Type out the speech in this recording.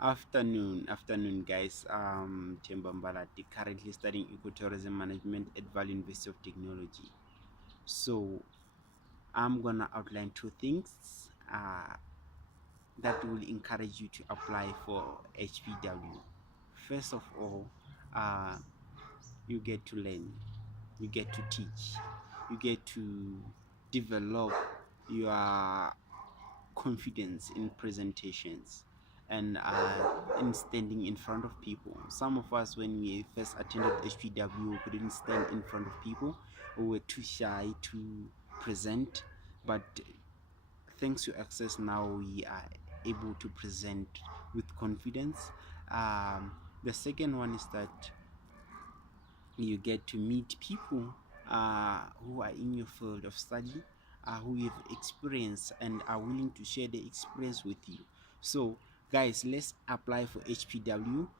Afternoon, guys. Themba Mbalati, currently studying ecotourism management at Valley University of Technology. So, I'm gonna outline two things that will encourage you to apply for HPW. First of all, uh, you get to learn, you get to teach, you get to develop your confidence in presentations and in standing in front of people. Some of us, when we first attended HPW, we couldn't stand in front of people. We were too shy to present, but thanks to access now we are able to present with confidence. The second one is that you get to meet people who are in your field of study, who have experience and are willing to share their experience with you. So, guys, let's apply for HPW.